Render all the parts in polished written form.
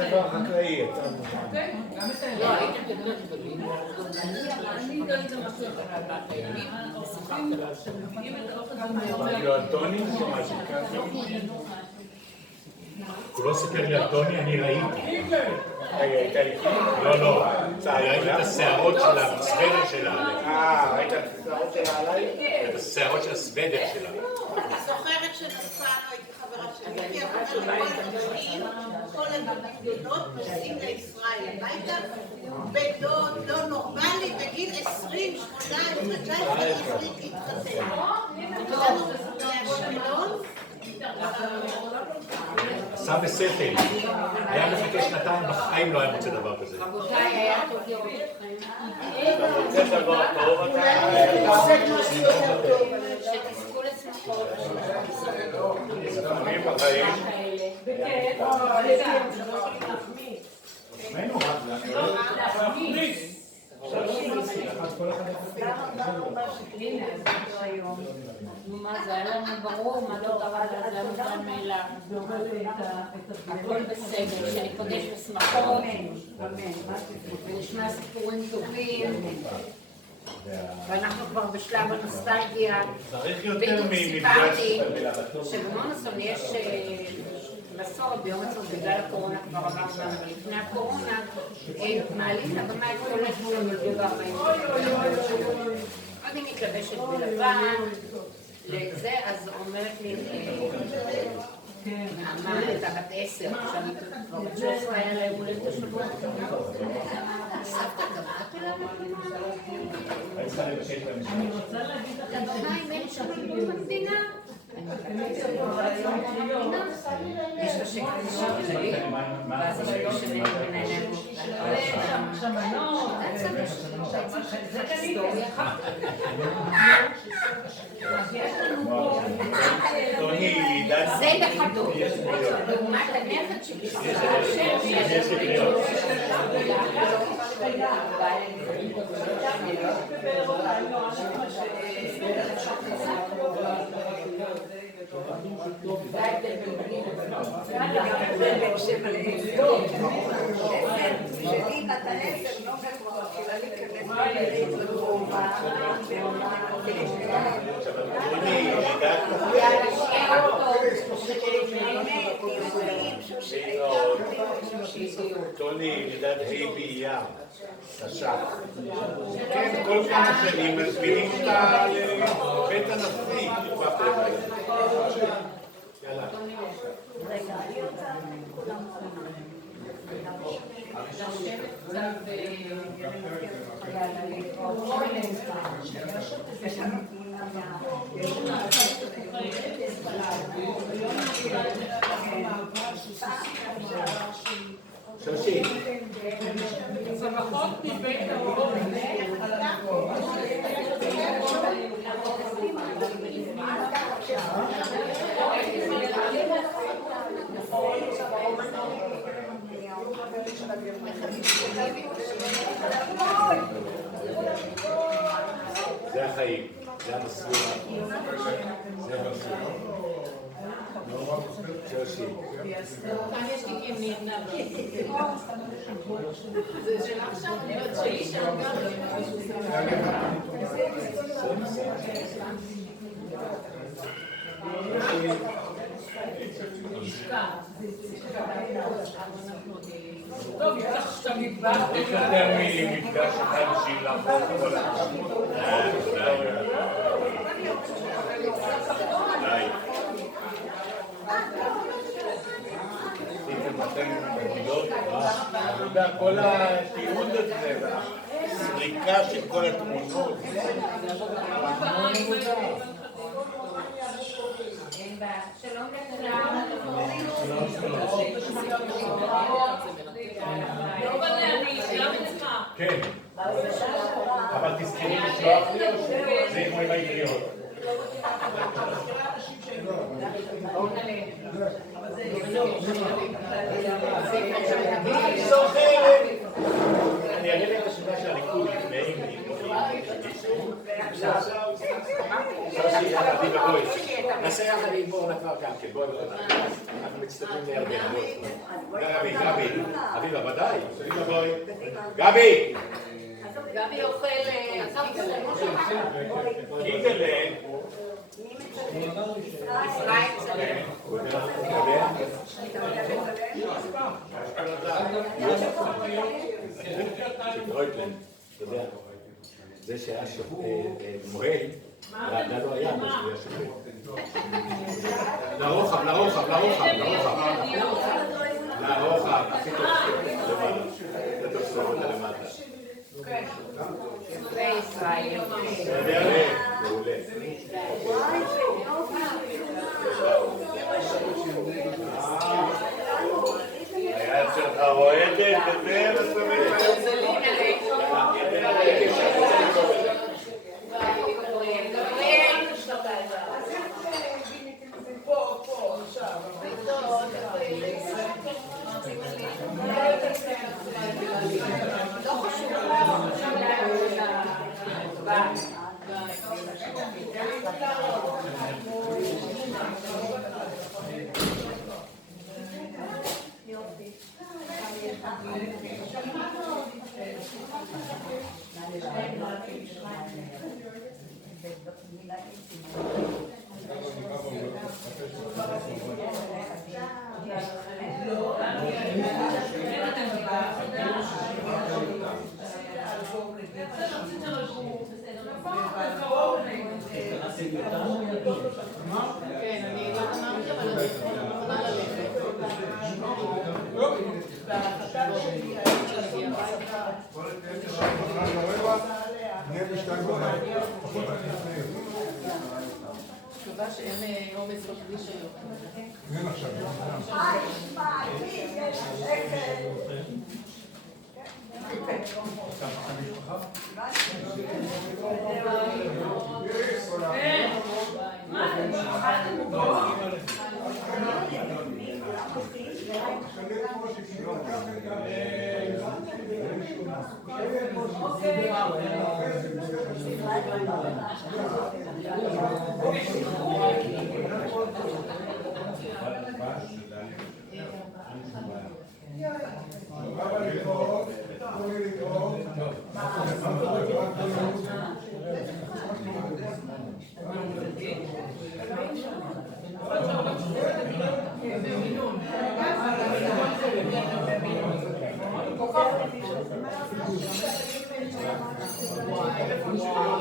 דבר חקלאי, אתה... גם את האלה. לא, הייתם יותר גדולים. אני לא הייתי משהו אמרתי לו על טוני, או משהו כזה? הוא לא סיפר לי על טוני, אני ראיתי. הייתה איתי? לא, ראיתי את השערות של הסוודר שלה. ראית את השערות שלה עליי? את השערות של הסוודר שלה. אני זוכרת שנסענו, הייתי חברה שלי, כל הדודות נוסעים לישראל הביתה, בדוד לא נורמלי, בגיל 20, 18, 19, החליט להתחתן. כולנו מהשמלון. עשה בסתל. היה מחכה שנתיים, בחיים לא היה מוצא דבר כזה. רבותיי, היה טוב לראות אתה רוצה דבר טוב, אתה עושה משהו יותר טוב. שתזכו לשמחות. לפעמים בחיים. נו מה, זה היה לנו ברור, מה לא קרה לה, זה המובן מאליו. הכל בסדר, שניפגש בשמחות, ונשמע סיפורים טובים, ואנחנו כבר בשלב הנוסטלגיה. צריך יותר בדיוק ממפגש. סיפרתי שבמונוסון יש מסורת ביום עצמאות בגלל הקורונה כבר עבר גם, אבל לפני הקורונה הם מעלים לבמה את כל השבועים ילדו ב-40. עוד היא מתלבשת בלבן, לזה, אז אומרת לי, מה, הייתה בת 10, שאני כבר בת 16 היה לה הולדת השבוע. סבתא קבעת אליו למדינה? אני רוצה להגיד לכם שבחיים אין שקילות במדינה. יש לו שקל שלי, ואז יש לו שני מנהלם. שמנות, זה היסטוריה. זה בחדות. לעומת הנכד שלי, טוני, לידת ה' באייר, תש"ח. כן, כל כמה שנים מזמינים אותה לבית הנשיא. יאללה. שושי. צמחות מבית האור זה החיים, זה המסלול. זה המסלול. שושי. כאן יש לי כמנהל. זה שלך שם, זה שלי שם גם. טוב, יצטרך שאתה מטבח. יש יותר ממפגש אחד בשביל לעבור את כל התשמות. כל התיעוד הזה, הסריקה של כל התמונות. שלום לכולם. לא בנה, אני אשלח לך. כן. אבל תזכרי לשלוח לי, זה כמו עם העבריות. אני זוכרת. אני אגיד את השאלה של הליכוד לפני. שושי, יאללה, ביבה בואי. נעשה יחד עם אורנה כבר גם כן, בואי אורנה. אנחנו מצטרפים לירדן, בואי. גבי, אביבה, ודאי. אביבה, בואי. גבי! גבי אוכל... קיגלה. ישראל צלם. אתה יודע, זה שהיה מוהל, לא היה, אז הוא היה שופט. לרוחב, הכי טוב למעלה. זה טוב סוף אותה למטה. וישראל. מעולה. היה שלך רועדת, וזה תודה שאין עומס בכביש היום. אין עכשיו.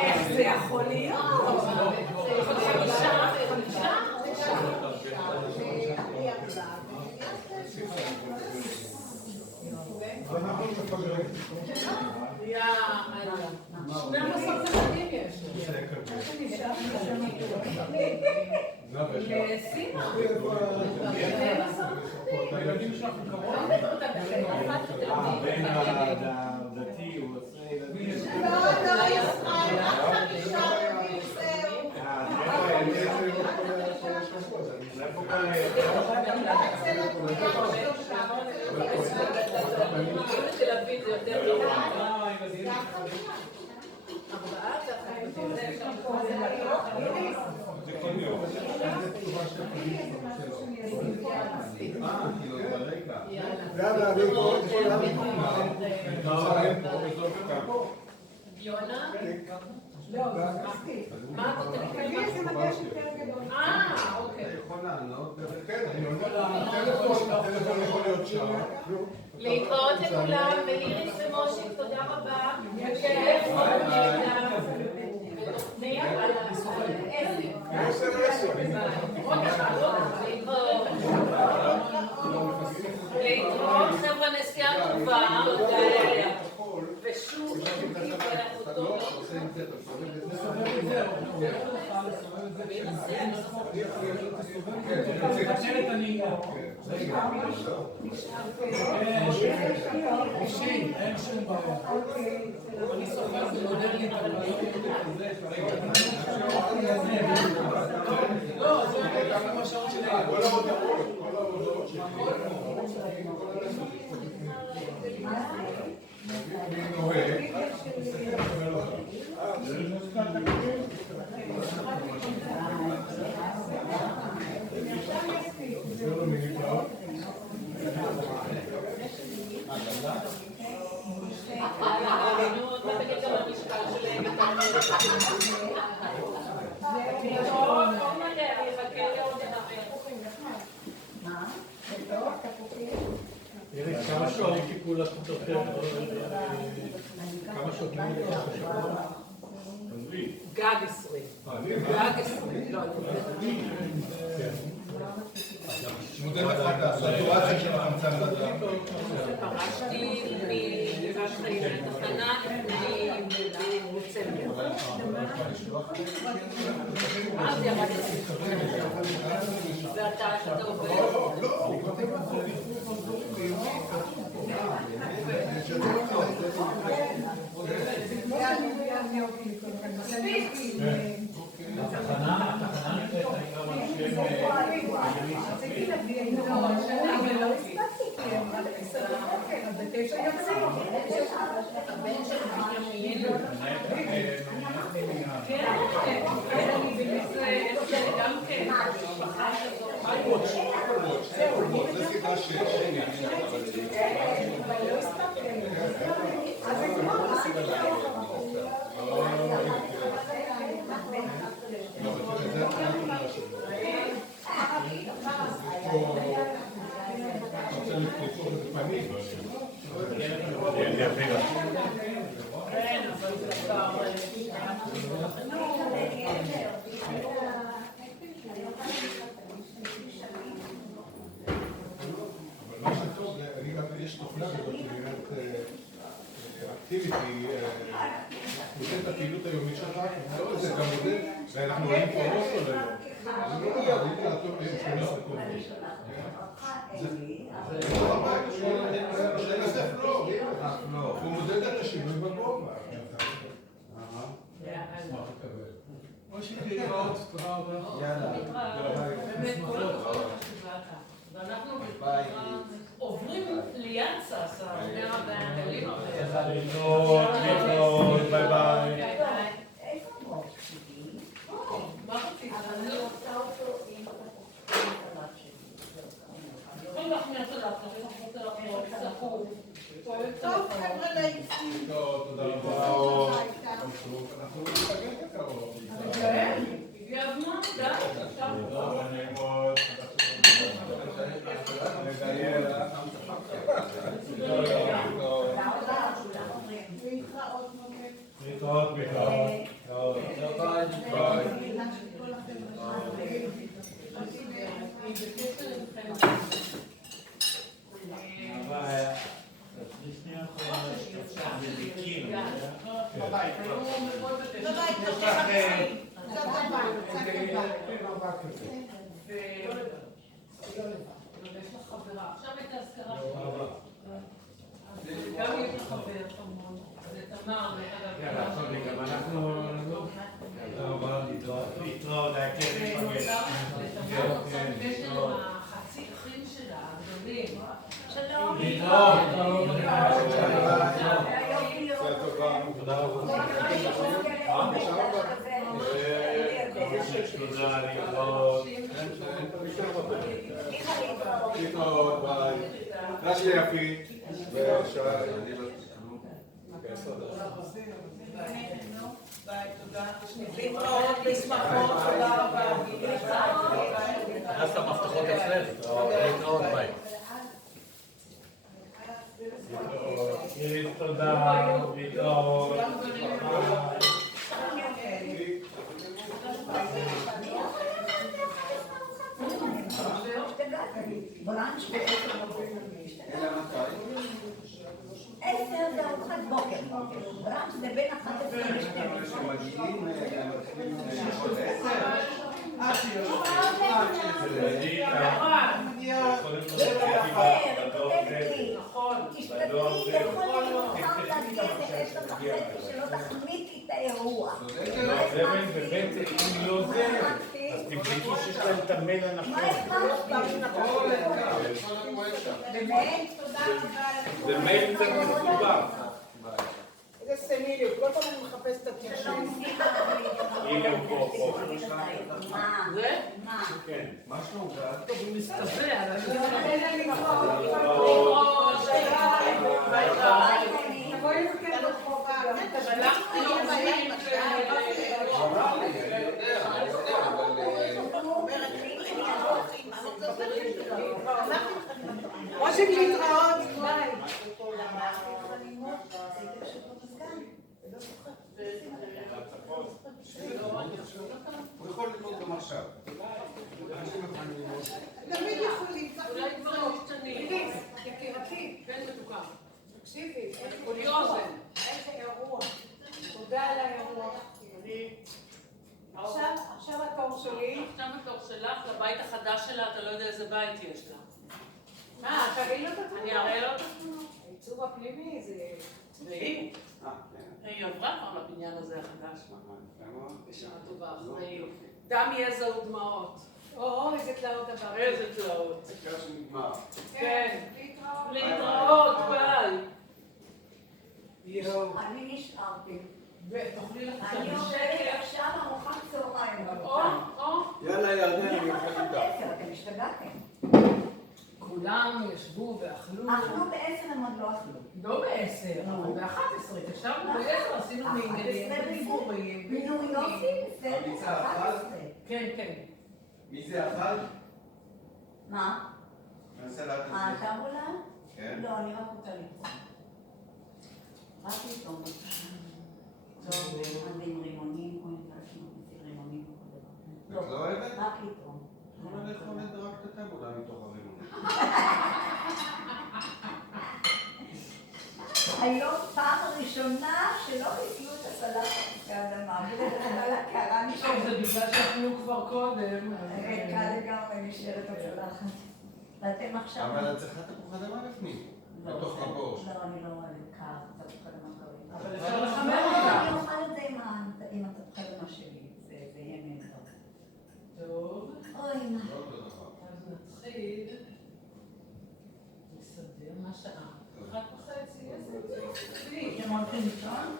איך זה יכול להיות? הילדים שלך קרוב? הבן הדתי הוא עושה ילדים. לא, ישראל, אף אישה יונה? מה הכותבים? אוקיי. להתראות לכולם, ואיריס ומושיק, תודה רבה. להתראות חבר'ה, נסיעה טובה. ושוב, ואנחנו טוב. אין שום בעיה. אני סופר, זה עודר לי את לא, זה כמה השעות שלהם. כל ההודעות שלי. כמה שעות טיפול את יותר? כמה שעות טיפול? גג 20. גג 20. לא, מודל לך את הסטורציה של החמצן בדם. פרשתי מהתחנה לפני דצמבר. אז ירדתי. ואתה עובד? התחנה נקראת יש תוכנה כזאת שנראית אקטיבית, היא נותנת את הפעילות היומית שלך, זה גם מודל, ואנחנו רואים פה אוסו היום. זה לא יודע, אני לעתור להשתמש לכל זה. הוא מודד את השינוי בגובה. או שתראות, תודה רבה. יאללה. ואנחנו עוברים ליאנסס, להתראות, ביי ביי. מה רצית? אני רוצה אותו עם הסלט שלי. יכול להכניע סלט, טוב, חבר'ה ליצים. תודה רבה. אנחנו נתגן בקרוב. הגיע הזמן, די, עכשיו. להתראות. יש לך חברה, עכשיו הייתה הזכרה גם יש לך חבר כמובן, זה תמר, גם אנחנו להתראות, אני רוצה לתמר בקשר עם החצי אחים שלה, הגדולים. שלום. תודה רבה. להתראות, ביי. נשי יפית. ביי, תודה. להתראות, לשמחות, תודה רבה. אז המפתחות אצלך. להתראות, ביי. תודה, להתראות. ברנץ' ב-10 זה ארוחת בוקר. ברנץ' זה בין 11 תשתתפי לכל מאוחר לכסף 10:30 שלא תחמיתי את האירוע. אם לא זה, אז תבדקי שיש להם את המייל הנכון. מה אכפת? באמת? תודה רבה. זה מייל קצת מסובך. איזה סמיליות, כל פעם אני מחפש את התקשורת. הנה הוא פה. זה? כן. משהו גד. טוב, הוא מסתבע. ביי ביי. שלחתי לו מושק להתראות, ביי. הוא יכול ללמוד גם עכשיו. תמיד יכולים, אולי כבר משתנים. יקירתי, בן מתוקה. תקשיבי, כולי אוזן. איזה אירוע. תודה על האירוע. עכשיו התור שלי. עכשיו התור שלך, לבית החדש שלה, אתה לא יודע איזה בית יש לה. מה, תראי לו את התמונה? אני אראה לו את העיצוב הפנימי זה... והיא. היא עברה כבר לבניין הזה החדש. בשעה טובה, אחרי יופי. דם יזע ודמעות. איזה תלאות עבר. איזה תלאות. העיקר שנגמר. כן. להתראות. להתראות, ביי. יואו. אני נשארתי. תאכלי לך אני עובדת עכשיו ארוחת צהריים. יאללה ירדן, אני הולך איתך. אתם השתגעתם. כולם ישבו ואכלו. אכלו ב10 הם עוד לא אכלו. לא ב10, אבל ב11. ישבנו ב10, עשינו דיבורים. נו יופי, בסדר, הביצה אכל? 11. כן, כן. מי זה אכל? מה? מהסלט הזה. אתה אולי? כן. לא, אני רק רוצה לקרוא. רק לטעום. טוב, עם רימונים, או עם רימונים. את לא אוהבת? רק לטעום. למה לאכול את רק את הטבולה מתוך הרימון? היום פעם ראשונה שלא חיסלו את הסלט תפוחי אדמה, בגלל הקערה נשארת. זה בגלל שאכלו כבר קודם. קל לגמרי נשארת הצלחת. ואתם עכשיו... אבל את צריכה תפוח אדמה בפנים, בתוך הבורש. לא, אני לא אוהבת קר, תפוח אדמה קרים. אבל אפשר לחמם לא, אותה. אני אוכל את זה עם התפוח אדמה שלי, זה יהיה נהדר. טוב, אוי, מה. לא אותו דבר. אז נתחיל לסדר מה שעה. 1:30, איזה יופי. אתם הולכים לישון?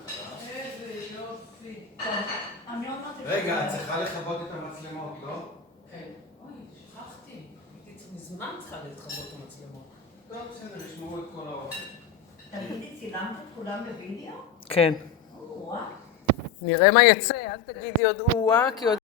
איזה יופי. אני עוד מעט... רגע, את צריכה לכבות את המצלמות, לא? כן. אוי, שכחתי. מזמן צריכה להתחבות את המצלמות. טוב, בסדר, ישמעו את כל האוכל. תגידי, צילמת את כולם בווידאו? כן. או-אה. נראה מה יצא, אל תגידי עוד או-אה, כי עוד